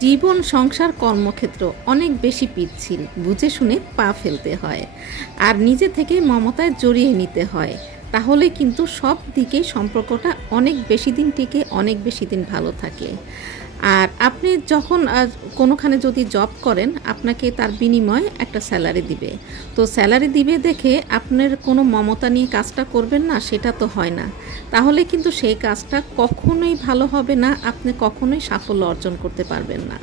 জীবন, সংসার, কর্মক্ষেত্র অনেক বেশি পিচ্ছিল। বুঝে শুনে পা ফেলতে হয়। আর নিজে থেকে মমতায় জড়িয়ে নিতে হয়। তাহলে কিন্তু সব দিকেই সম্পর্কটা অনেক বেশি দিন টিকে, অনেক বেশি দিন ভালো থাকে। আর আপনি যখন কোনোখানে যদি জব করেন, আপনাকে তার বিনিময়ে একটা স্যালারি দিবে। তো স্যালারি দিবে দেখে আপনার কোনো মমতা নিয়ে কাজটা করবেন না, সেটা তো হয় না। তাহলে কিন্তু সেই কাজটা কখনোই ভালো হবে না, আপনি কখনোই সাফল্য অর্জন করতে পারবেন না।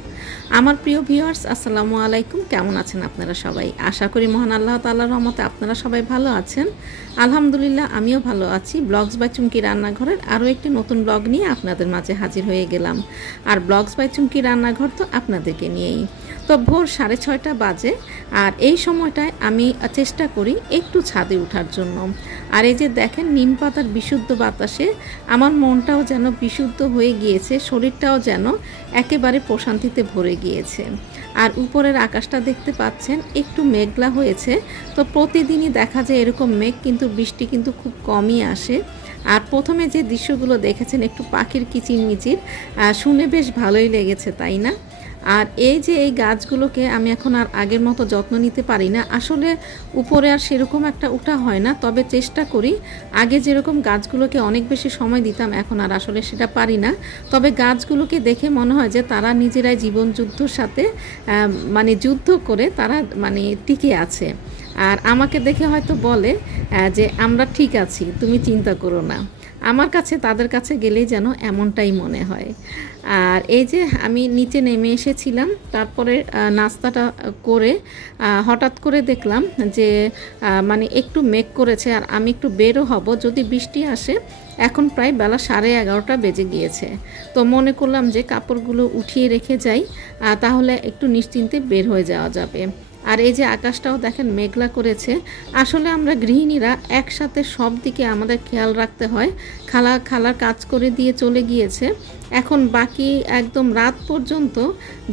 আমার প্রিয় ভিউয়ার্স আসসালামু আলাইকুম। কেমন আছেন আপনারা সবাই? আশা করি মহান আল্লাহ তাল্লাহ রহমতে আপনারা সবাই ভালো আছেন। আলহামদুলিল্লাহ, আমিও ভালো আছি। ব্লগস বাই চুমকি রান্নাঘরের আরও একটি নতুন ব্লগ নিয়ে আপনাদের মাঝে হাজির হয়ে গেলাম। আর ব্লগস বাই চুমকি রান্নাঘর তো আপনাদেরকে নিয়েই। তো ভোর সাড়ে ছয়টা বাজে আর এই সময়টায় আমি চেষ্টা করি একটু ছাদে ওঠার জন্য। আর এই যে দেখেন নিম পাতার বিশুদ্ধ বাতাসে আমার মনটাও যেন বিশুদ্ধ হয়ে গিয়েছে, শরীরটাও যেন একেবারে প্রশান্তিতে ভরে গিয়েছে। আর উপরের আকাশটা দেখতে পাচ্ছেন, একটু মেঘলা হয়েছে। তো প্রতিদিনই দেখা যায় এরকম মেঘ, কিন্তু বৃষ্টি কিন্তু খুব কমই আসে। আর প্রথমে যে দৃশ্যগুলো দেখেছেন একটু পাখির কিচিরমিচির মিচির শুনে বেশ ভালোই লেগেছে, তাই না? আর এই যে এই গাছগুলোকে আমি এখন আর আগের মতো যত্ন নিতে পারি না, আসলে উপরে আর সেরকম একটা উঠা হয় না। তবে চেষ্টা করি, আগে যেরকম গাছগুলোকে অনেক বেশি সময় দিতাম, এখন আর আসলে সেটা পারি না। তবে গাছগুলোকে দেখে মনে হয় যে তারা নিজেরাই জীবন যুদ্ধর সাথে মানে যুদ্ধ করে তারা মানে টিকে আছে। আর আমাকে দেখে হয়তো বলে যে আমরা ঠিক আছি, তুমি চিন্তা করো না। আমার কাছে, তাদের কাছে গেলেই যেন এমনটাই মনে হয়। আর এই যে আমি নিচে নেমে এসেছিলাম, তারপরে নাস্তাটা করে হঠাৎ করে দেখলাম যে মানে একটু মেঘ করেছে আর আমি একটু বেরো হব, যদি বৃষ্টি আসে, এখন প্রায় বেলা সাড়ে এগারোটা বেজে গিয়েছে। তো মনে করলাম যে কাপড়গুলো উঠিয়ে রেখে যাই তাহলে একটু নিশ্চিন্তে বের হয়ে যাওয়া যাবে। আর এই যে আকাশটাও দেখেন মেঘলা করেছে। আসলে আমরা গৃহিণীরা একসাথে সব দিকে আমাদের খেয়াল রাখতে হয়। খালা, খালার কাজ করে দিয়ে চলে গিয়েছে। এখন বাকি একদম রাত পর্যন্ত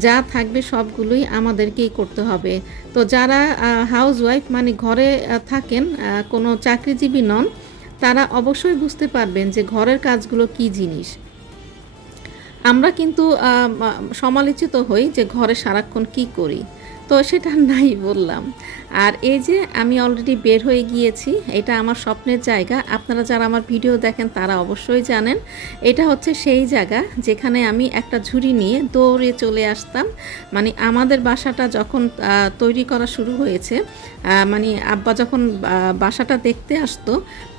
যা থাকবে সবগুলোই আমাদেরকেই করতে হবে। তো যারা হাউস ওয়াইফ মানে ঘরে থাকেন কোনো চাকরিজীবী নন, তারা অবশ্যই বুঝতে পারবেন যে ঘরের কাজগুলো কী জিনিস। আমরা কিন্তু সমালোচিত হই যে ঘরে সারাক্ষণ কি করি। তো সেটা নাই বললাম। আর এই যে আমি অলরেডি বের হয়ে গিয়েছি, এটা আমার স্বপ্নের জায়গা। আপনারা যারা আমার ভিডিও দেখেন, তারা অবশ্যই জানেন, এটা হচ্ছে সেই জায়গা যেখানে আমি একটা ঝুড়ি নিয়ে দৌড়ে চলে আসতাম। মানে আমাদের বাসাটা যখন তৈরি করা শুরু হয়েছে মানে আব্বা যখন বাসাটা দেখতে আসতো,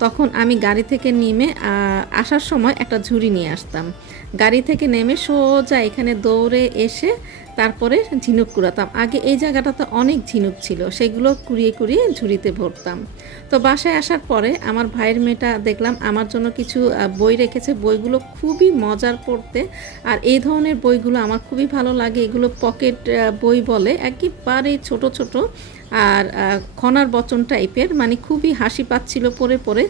তখন আমি গাড়ি থেকে নেমে আসার সময় একটা ঝুড়ি নিয়ে আসতাম। গাড়ি থেকে নেমে সোজা এখানে দৌড়ে এসে তারপরে ঝিনুক কুড়াতাম। আগে এই জায়গাটাতে অনেক ঝিনুক ছিল, সেগুলো কুড়িয়ে কুড়িয়ে ঝুড়িতে ভরতাম। তো বাসায় আসার পরে আমার ভাইয়ের মেয়েটা দেখলাম আমার জন্য কিছু বই রেখেছে। বইগুলো খুবই মজার পড়তে। আর এই ধরনের বইগুলো আমার খুবই ভালো লাগে। এগুলো পকেট বই বলে। একেবারে ছোট ছোট। আর খনার বচন টাইপের মানে খুবই হাসি পাচ্ছিল পরে পরে।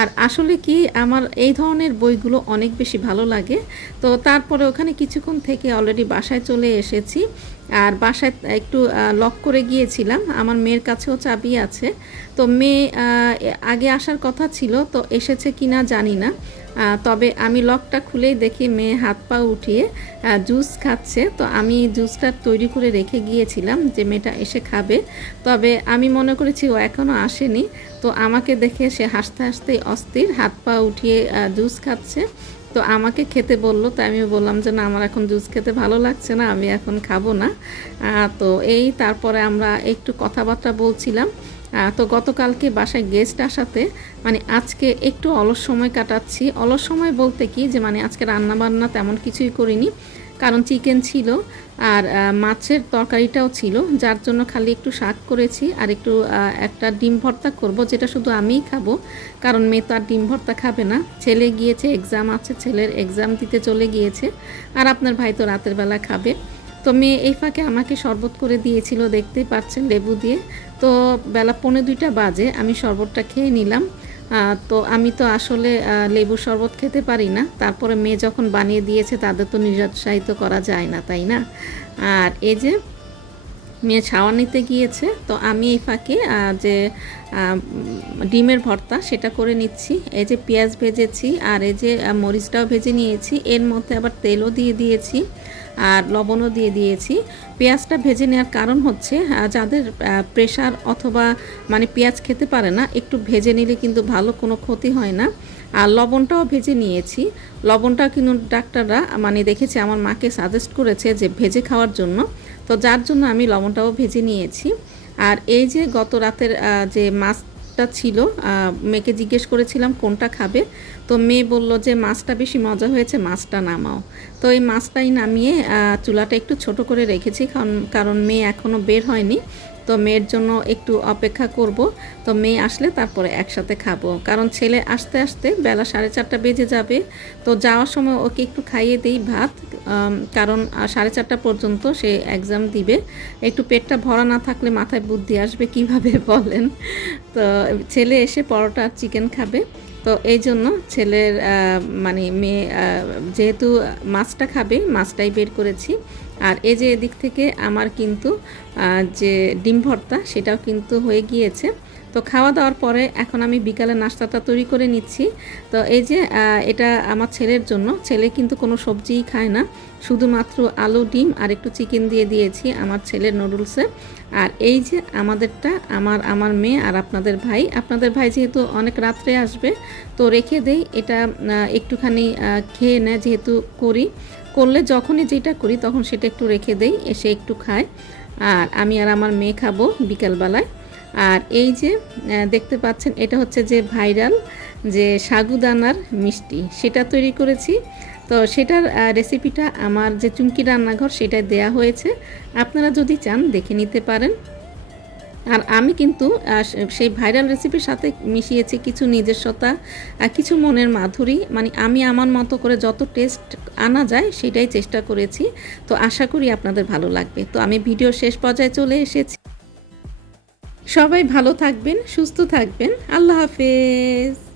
আর আসলে কি, আমার এই ধরনের বইগুলো অনেক বেশি ভালো লাগে। তো তারপরে ওখানে কিছুক্ষণ থেকে অলরেডি বাসায় চলে এসেছি। আর বাসায় একটু লক করে গিয়েছিলাম। আমার মেয়ের কাছেও চাবি আছে। তো মেয়ে আগে আসার কথা ছিল, তো এসেছে কিনা জানি না। তবে আমি লকটা খুলেই দেখি মেয়ে হাত পা উঠিয়ে জুস খাচ্ছে। তো আমি জুসটা তৈরি করে রেখে গিয়েছিলাম যে মেয়েটা এসে খাবে। তবে আমি মনে করেছি ও এখনও আসেনি। তো আমাকে দেখে সে হাসতে হাসতেই অস্থির, হাত পা উঠিয়ে জুস খাচ্ছে। তো আমাকে খেতে বলল, তাই আমি বললাম যে না, আমার এখন জুস খেতে ভালো লাগছে না, আমি এখন খাব না। তো এই তারপরে আমরা একটু কথাবার্তা বলছিলাম। তো গতকালকে বাসায় গেস্ট আসাতে মানে আজকে একটু অলস সময় কাটাচ্ছি। অলস সময় বলতে কি যে মানে আজকে রান্না বান্না তেমন কিছুই করিনি। কারণ চিকেন ছিল আর মাছের তরকারিটাও ছিল, যার জন্য খালি একটু শাক করেছি আর একটু একটা ডিম ভর্তা করব, যেটা শুধু আমিই খাব, কারণ মেয়ে তো আর ডিম ভর্তা খাবে না। ছেলে গিয়েছে এক্সাম আছে, ছেলের এক্সাম দিতে চলে গিয়েছে, আর আপনার ভাই তো রাতের বেলা খাবে। তো মেয়ে এই ফাঁকে আমাকে শরবত করে দিয়েছিল, দেখতেই পাচ্ছেন লেবু দিয়ে। তো বেলা পৌনে দুইটা বাজে, আমি শরবতটা খেয়ে নিলাম। তো আমি তো আসলে লেবুর শরবত খেতে পারি না। তারপরে মেয়ে যখন বানিয়ে দিয়েছে, তাদের তো নিরুৎসাহিত করা যায় না, তাই না? আর এই যে মেয়ে ছাওয়া নিতে গিয়েছে, তো আমি এই ফাঁকে যে ডিমের ভর্তা, সেটা করে নিচ্ছি। এই যে পেঁয়াজ ভেজেছি, আর এই যে মরিচটাও ভেজে নিয়েছি। এর মধ্যে আবার তেলও দিয়ে দিয়েছি। আর লবণও দিয়ে দিয়েছি। পেঁয়াজটা ভেজে নেওয়ার কারণ হচ্ছে যাদের প্রেশার অথবা মানে পেঁয়াজ খেতে পারে না, একটু ভেজে নিলে কিন্তু ভালো, কোনো ক্ষতি হয় না। আর লবণটাও ভেজে নিয়েছি। লবণটা কিন্তু ডাক্তাররা মানে দেখেছি, আমার মাকে সাজেস্ট করেছে যে ভেজে খাওয়ার জন্য। তো যার জন্য আমি লবণটাও ভেজে নিয়েছি। আর এই যে গত রাতের যে যে মাছটা ছিল মেয়েকে জিজ্ঞেস করেছিলাম কোনটা খাবে, তো মেয়ে বলল যে মাছটা বেশি মজা হয়েছে, মাছটা নামাও। তো এই মাছটাই নামিয়ে চুলাটা একটু ছোট করে রেখেছি, কারণ কারণ মেয়ে এখনও বের হয়নি। তো মেয়ের জন্য একটু অপেক্ষা করব। তো মেয়ে আসলে তারপরে একসাথে খাব। কারণ ছেলে আসতে আসতে বেলা সাড়ে চারটা বেজে যাবে। তো যাওয়ার সময় ওকে একটু খাইয়ে দিই ভাত। কারণ সাড়ে চারটা পর্যন্ত সে এক্সাম দিবে। একটু পেটটা ভরা না থাকলে মাথায় বুদ্ধি আসবে কীভাবে বলেন? তো ছেলে এসে পরোটা আর চিকেন খাবে। তো এই জন্য ছেলের মানে মেয়ে যেহেতু মাছটা খাবে, মাছটাই বের করেছি। আর এই যে এদিক থেকে আমার কিন্তু যে ডিম ভর্তা, সেটাও কিন্তু হয়ে গিয়েছে। তো খাওয়া দাওয়ার পরে এখন আমি বিকালে নাস্তাটা তৈরি করে নিচ্ছি। তো এই যে এটা আমার ছেলের জন্য, ছেলে কিন্তু কোনো সবজিই খায় না। শুধুমাত্র আলু, ডিম আর একটু চিকেন দিয়ে দিয়েছি আমার ছেলের নুডলসে। আর এই যে আমাদেরটা, আমার আমার মেয়ে আর আপনাদের ভাই আপনাদের ভাই যেহেতু অনেক রাত্রে আসবে, তো রেখে দেই, এটা একটুখানি খেয়ে নেয় যেহেতু করি। করলে যখনই যেটা করি তখন সেটা একটু রেখে দেই, এসে একটু খায় আর আমি আর আমার মেয়ে খাব বিকালবেলায়। আর এই যে দেখতে পাচ্ছেন, এটা হচ্ছে যে ভাইরাল যে সাগুদানার মিষ্টি, সেটা তৈরি করেছি। তো সেটার রেসিপিটা আমার যে চুমকি রান্নাঘর সেটায় দেয়া হয়েছে। আপনারা যদি চান দেখে নিতে পারেন। আর আমি কিন্তু সেই ভাইরাল রেসিপির সাথে মিশিয়েছি কিছু নিজস্বতা কিছু মনের মাধুরী। মানে আমি আমার মতো করে যত টেস্ট আনা যায়, সেটাই চেষ্টা করেছি। তো আশা করি আপনাদের ভালো লাগবে। তো আমি ভিডিও শেষ পর্যায়ে চলে এসেছি। সবাই ভালো থাকবেন, সুস্থ থাকবেন। আল্লাহ হাফেজ।